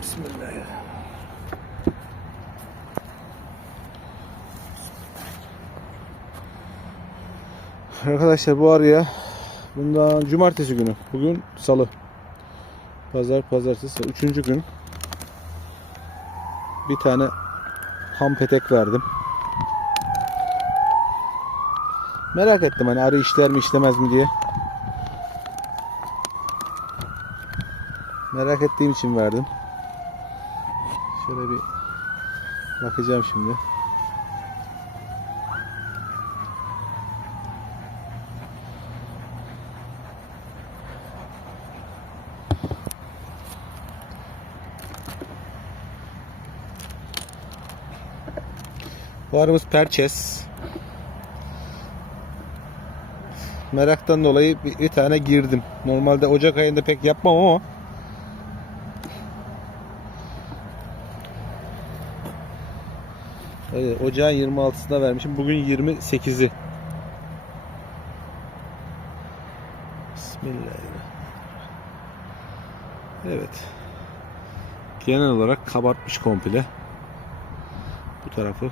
Bismillahirrahmanirrahim. Arkadaşlar bu araya bundan cumartesi günü. Bugün salı. Pazar, pazartesi, üçüncü gün. Bir tane ham petek verdim. Merak ettim hani arı işler mi işlemez mi diye. Merak ettiğim için verdim. Şöyle bir bakacağım şimdi. Bu arımız perçes. Meraktan dolayı bir, bir tane girdim. Normalde Ocak ayında pek yapmam ama Evet, ocağın 26'sına vermişim. Bugün 28'i. Bismillahirrahmanirrahim. Evet. Genel olarak kabartmış komple. Bu tarafı.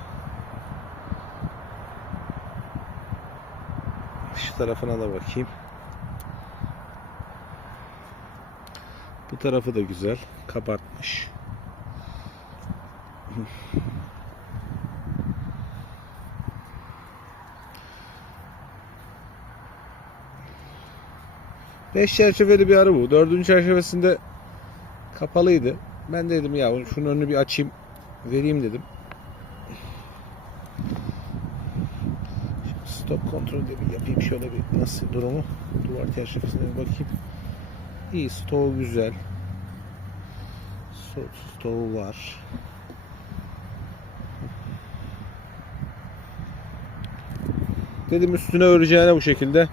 Şu tarafına da bakayım. Bu tarafı da güzel. Kabartmış. Beş çerçeveli bir arı bu. Dördüncü çerçevesinde kapalıydı. Ben dedim ya şunun önünü bir açayım vereyim dedim. Şimdi stop kontrol de bir yapayım şöyle bir nasıl durumu. Duvar çerçevesine bir bakayım. İyi stoğu güzel. Stoğu var. Dedim üstüne öreceğine bu şekilde.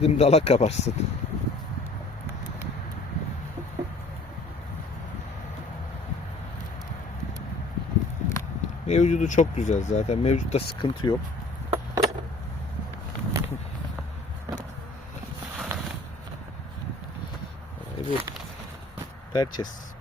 Dedim dalak kaparsın. Mevcudu çok güzel zaten. Mevcutta sıkıntı yok. Bu. Perçes.